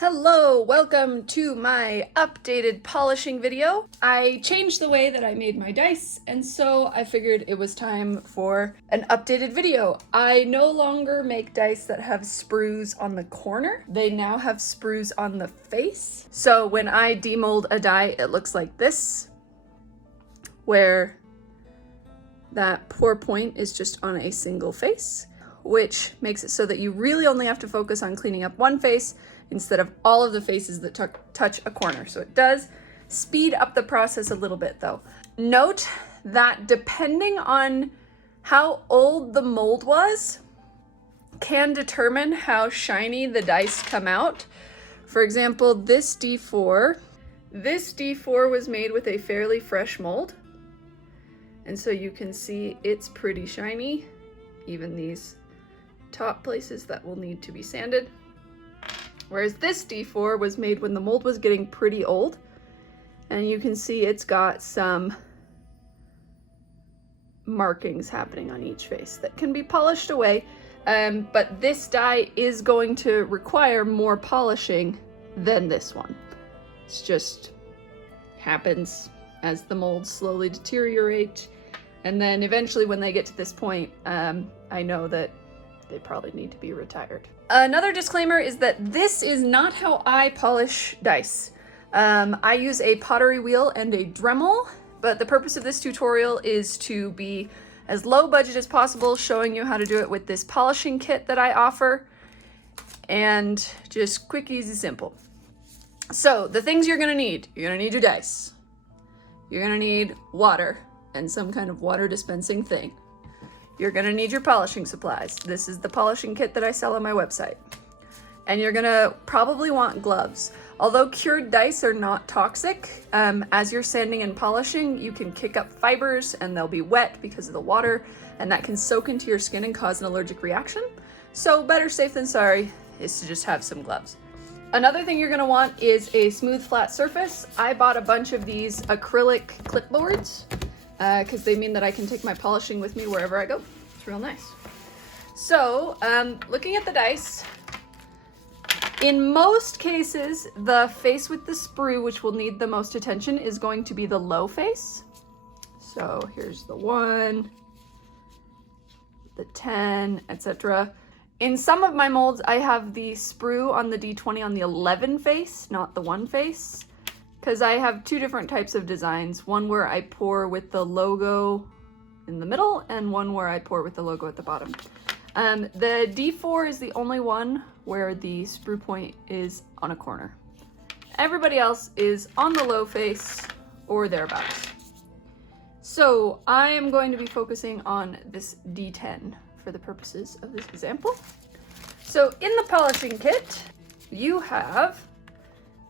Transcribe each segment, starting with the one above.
Hello, welcome to my updated polishing video. I changed the way that I made my dice, and so I figured it was time for an updated video. I no longer make dice that have sprues on the corner. They now have sprues on the face. So when I demold a die, it looks like this, where that pour point is just on a single face, which makes it so that you really only have to focus on cleaning up one face instead of all of the faces that touch a corner. So it does speed up the process a little bit though. Note that depending on how old the mold was, can determine how shiny the dice come out. For example, this D4 was made with a fairly fresh mold. And so you can see it's pretty shiny, even these top places that will need to be sanded. Whereas this D4 was made when the mold was getting pretty old, and you can see it's got some markings happening on each face that can be polished away, but this die is going to require more polishing than this one. It's just happens as the molds slowly deteriorate, and then eventually when they get to this point, I know that they probably need to be retired. Another disclaimer is that this is not how I polish dice. I use a pottery wheel and a Dremel, but the purpose of this tutorial is to be as low budget as possible, showing you how to do it with this polishing kit that I offer, and just quick, easy, simple. So the things you're gonna need your dice. You're gonna need water and some kind of water dispensing thing. You're gonna need your polishing supplies. This is the polishing kit that I sell on my website. And you're gonna probably want gloves. Although cured dice are not toxic, as you're sanding and polishing, you can kick up fibers and they'll be wet because of the water, and that can soak into your skin and cause an allergic reaction. So better safe than sorry is to just have some gloves. Another thing you're gonna want is a smooth, flat surface. I bought a bunch of these acrylic clipboards, because they mean that I can take my polishing with me wherever I go. It's real nice. So, looking at the dice, in most cases, the face with the sprue, which will need the most attention, is going to be the low face. So here's the 1, the 10, etc. In some of my molds, I have the sprue on the D20 on the 11 face, not the 1 face. Because I have two different types of designs, one where I pour with the logo in the middle and one where I pour with the logo at the bottom. The D4 is the only one where the sprue point is on a corner. Everybody else is on the low face or thereabouts. So I am going to be focusing on this D10 for the purposes of this example. So in the polishing kit, you have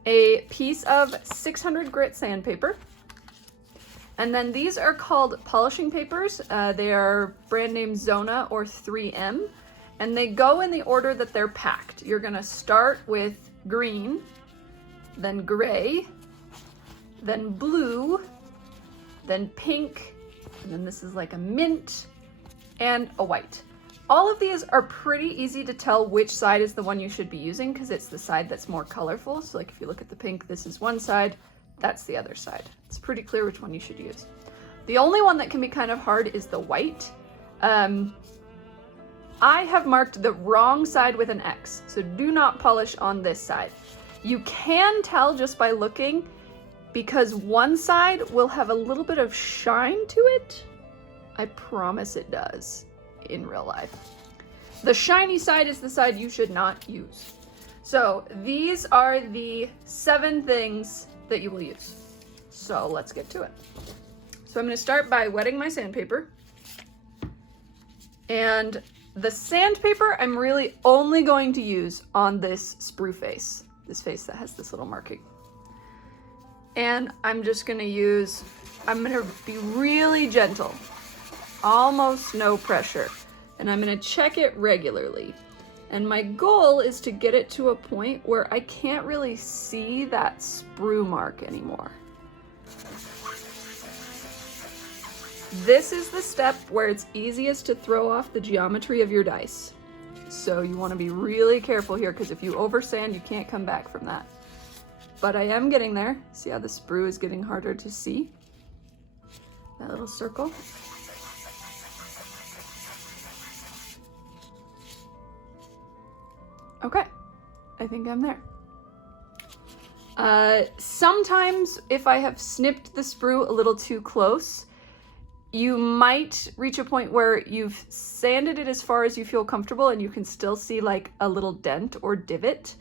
a piece of 600 grit sandpaper, and then these are called polishing papers. They are brand name Zona or 3M, and they go in the order that they're packed. You're gonna start with green, then gray, then blue, then pink, and then this is like a mint, and a white. All of these are pretty easy to tell which side is the one you should be using because it's the side that's more colorful. So like if you look at the pink, this is one side, that's the other side. It's pretty clear which one you should use. The only one that can be kind of hard is the white. I have marked the wrong side with an X, so do not polish on this side. You can tell just by looking because one side will have a little bit of shine to it. I promise it does. In real life. The shiny side is the side you should not use. So these are the 7 things that you will use. So let's get to it. So I'm going to start by wetting my sandpaper. And the sandpaper I'm really only going to use on this sprue face. This face that has this little marking. And I'm just going to be really gentle. Almost no pressure, and I'm going to check it regularly. And my goal is to get it to a point where I can't really see that sprue mark anymore. This is the step where it's easiest to throw off the geometry of your dice. So you want to be really careful here, because if you over sand, you can't come back from that. But I am getting there. See how the sprue is getting harder to see? That little circle. Okay, I think I'm there. Sometimes if I have snipped the sprue a little too close, you might reach a point where you've sanded it as far as you feel comfortable and you can still see like a little dent or divot.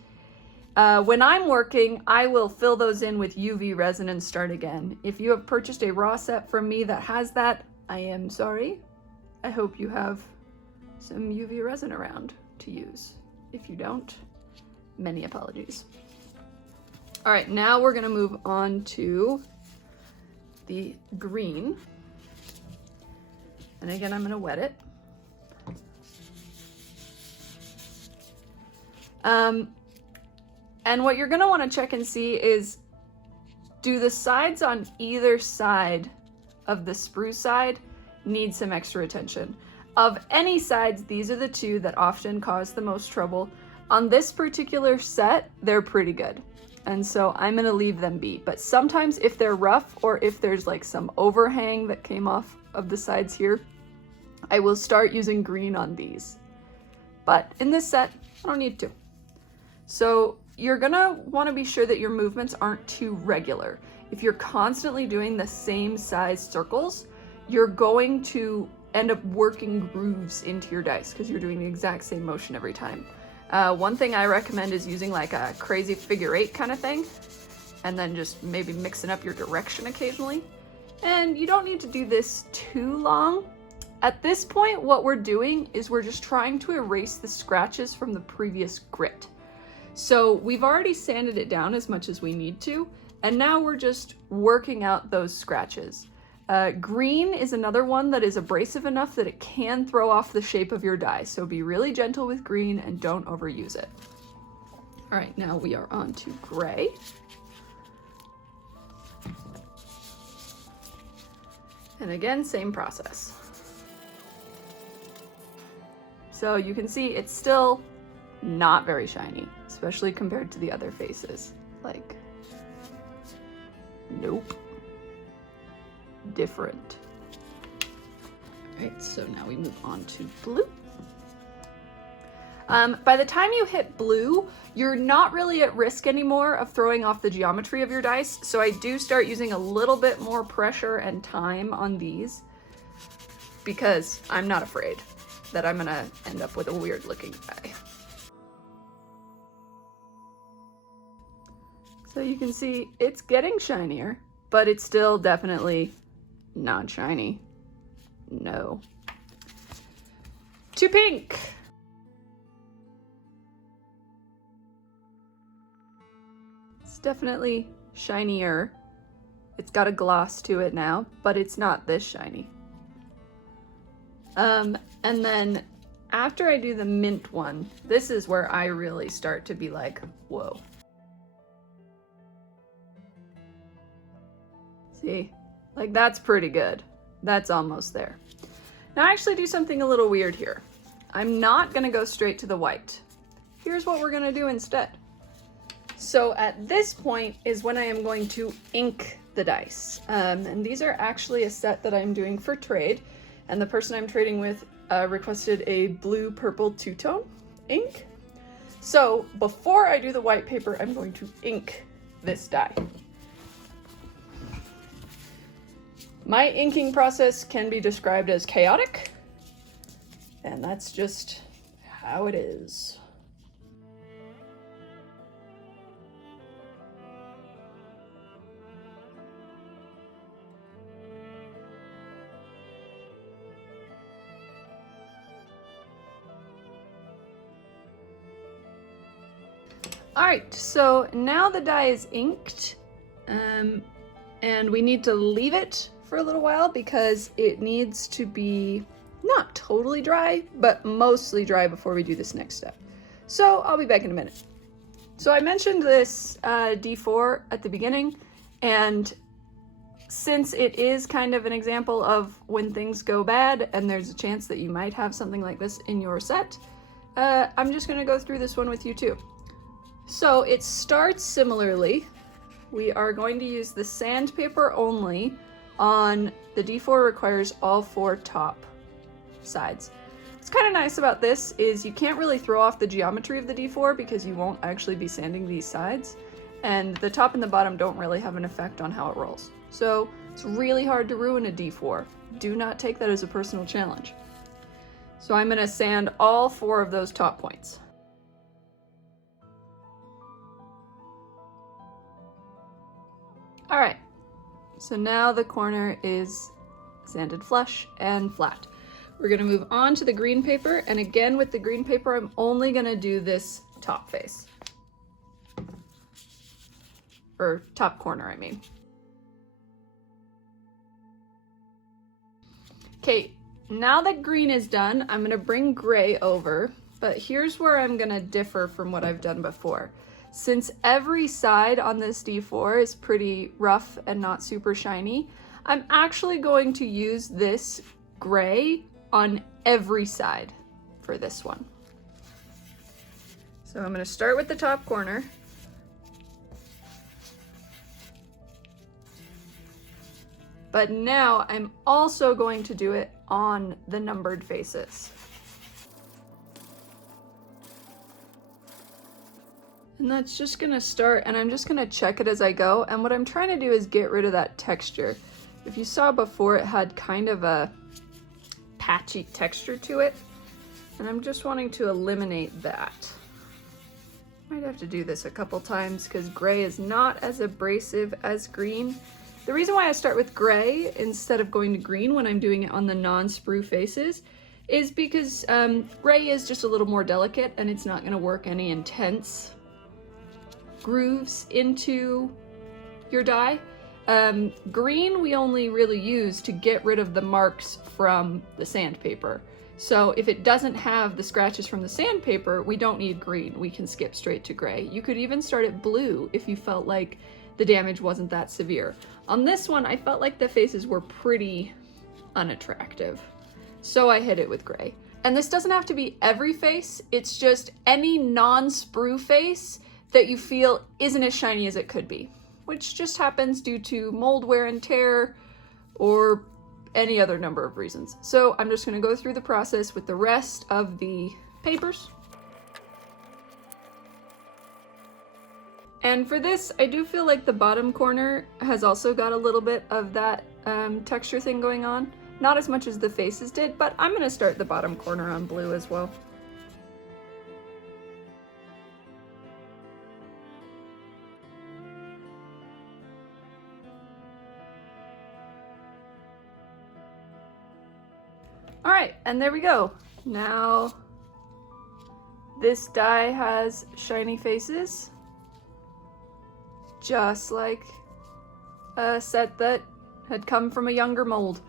When I'm working, I will fill those in with UV resin and start again. If you have purchased a raw set from me that has that, I am sorry. I hope you have some UV resin around to use. If you don't, many apologies. All right, now we're gonna move on to the green. And again, I'm gonna wet it. And what you're gonna wanna check and see is, do the sides on either side of the sprue side need some extra attention? Of any sides, these are the two that often cause the most trouble. On this particular set, they're pretty good. And so I'm gonna leave them be. But sometimes if they're rough, or if there's like some overhang that came off of the sides here, I will start using green on these. But in this set, I don't need to. So you're gonna wanna be sure that your movements aren't too regular. If you're constantly doing the same size circles, you're going to end up working grooves into your dice because you're doing the exact same motion every time. One thing I recommend is using like a crazy figure 8 kind of thing, and then just maybe mixing up your direction occasionally. And you don't need to do this too long. At this point, what we're doing is we're just trying to erase the scratches from the previous grit. So we've already sanded it down as much as we need to, and now we're just working out those scratches. Green is another one that is abrasive enough that it can throw off the shape of your die, so be really gentle with green and don't overuse it. All right, now we are on to gray. And again, same process. So you can see it's still not very shiny, especially compared to the other faces. Like, nope. Different. All right, so now we move on to blue. By the time you hit blue, you're not really at risk anymore of throwing off the geometry of your dice, so I do start using a little bit more pressure and time on these because I'm not afraid that I'm gonna end up with a weird looking die. So you can see it's getting shinier, but it's still definitely not shiny. No. To pink. It's definitely shinier. It's got a gloss to it now, but it's not this shiny. And then after I do the mint one, this is where I really start to be like, whoa. See, like that's pretty good. That's almost there. Now I actually do something a little weird here. I'm not gonna go straight to the white. Here's what we're gonna do instead. So at this point is when I am going to ink the dice. And these are actually a set that I'm doing for trade. And the person I'm trading with requested a blue-purple two-tone ink. So before I do the white paper, I'm going to ink this die. My inking process can be described as chaotic, and that's just how it is. All right, so now the die is inked, and we need to leave it for a little while because it needs to be not totally dry, but mostly dry before we do this next step. So I'll be back in a minute. So I mentioned this D4 at the beginning, and since it is kind of an example of when things go bad and there's a chance that you might have something like this in your set, I'm just gonna go through this one with you too. So it starts similarly. We are going to use the sandpaper only on the D4 requires all 4 top sides. What's kind of nice about this is you can't really throw off the geometry of the D4 because you won't actually be sanding these sides, and the top and the bottom don't really have an effect on how it rolls. So it's really hard to ruin a D4. Do not take that as a personal challenge. So I'm going to sand all 4 of those top points. All right, so now the corner is sanded flush and flat. We're gonna move on to the green paper, and again with the green paper, I'm only gonna do this top face. Or top corner, I mean. Okay, now that green is done, I'm gonna bring gray over, but here's where I'm gonna differ from what I've done before. Since every side on this D4 is pretty rough and not super shiny, I'm actually going to use this gray on every side for this one. So I'm going to start with the top corner. But now I'm also going to do it on the numbered faces. And that's just gonna start, and I'm just gonna check it as I go. And what I'm trying to do is get rid of that texture. If you saw before, it had kind of a patchy texture to it. And I'm just wanting to eliminate that. Might have to do this a couple times because gray is not as abrasive as green. The reason why I start with gray instead of going to green when I'm doing it on the non-sprue faces is because gray is just a little more delicate and it's not gonna work any intense grooves into your die. Green we only really use to get rid of the marks from the sandpaper. So if it doesn't have the scratches from the sandpaper, we don't need green. We can skip straight to gray. You could even start at blue if you felt like the damage wasn't that severe. On this one, I felt like the faces were pretty unattractive. So I hit it with gray. And this doesn't have to be every face, it's just any non-sprue face that you feel isn't as shiny as it could be, which just happens due to mold wear and tear or any other number of reasons. So I'm just gonna go through the process with the rest of the papers. And for this, I do feel like the bottom corner has also got a little bit of that texture thing going on. Not as much as the faces did, but I'm gonna start the bottom corner on blue as well. All right, and there we go. Now this die has shiny faces, just like a set that had come from a younger mold.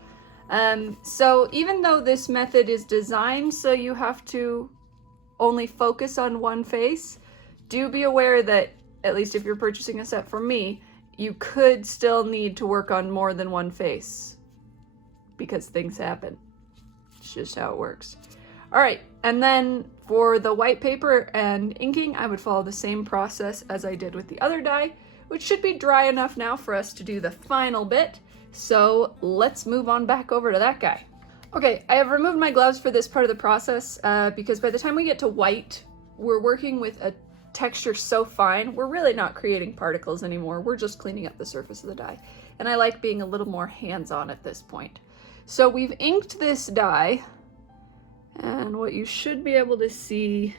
So even though this method is designed so you have to only focus on one face, do be aware that, at least if you're purchasing a set from me, you could still need to work on more than one face because things happen. It's just how it works. All right, and then for the white paper and inking, I would follow the same process as I did with the other die, which should be dry enough now for us to do the final bit. So let's move on back over to that guy. Okay, I have removed my gloves for this part of the process because by the time we get to white, we're working with a texture so fine, we're really not creating particles anymore. We're just cleaning up the surface of the die. And I like being a little more hands-on at this point. So we've inked this die, and what you should be able to see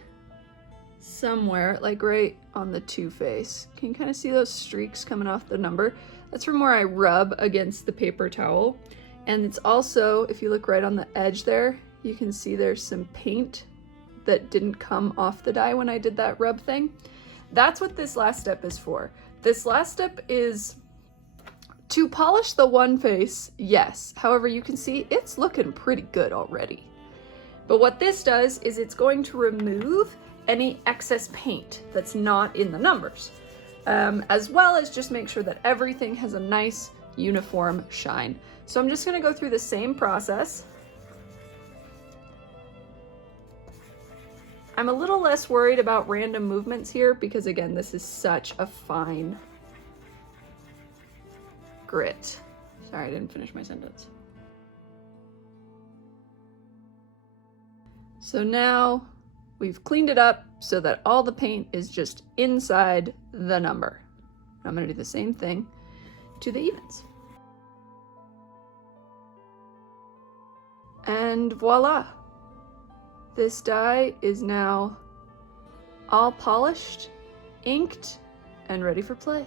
somewhere, like right on the 2 face, can you kind of see those streaks coming off the number? That's from where I rub against the paper towel. And it's also, if you look right on the edge there, you can see there's some paint that didn't come off the die when I did that rub thing. That's what this last step is for. This last step is to polish the one face, yes. However, you can see it's looking pretty good already. But what this does is it's going to remove any excess paint that's not in the numbers, as well as just make sure that everything has a nice uniform shine. So I'm just gonna go through the same process. I'm a little less worried about random movements here because, again, this is such a fine grit. Sorry, I didn't finish my sentence. So now we've cleaned it up so that all the paint is just inside the number. I'm going to do the same thing to the evens. And voila! This die is now all polished, inked, and ready for play.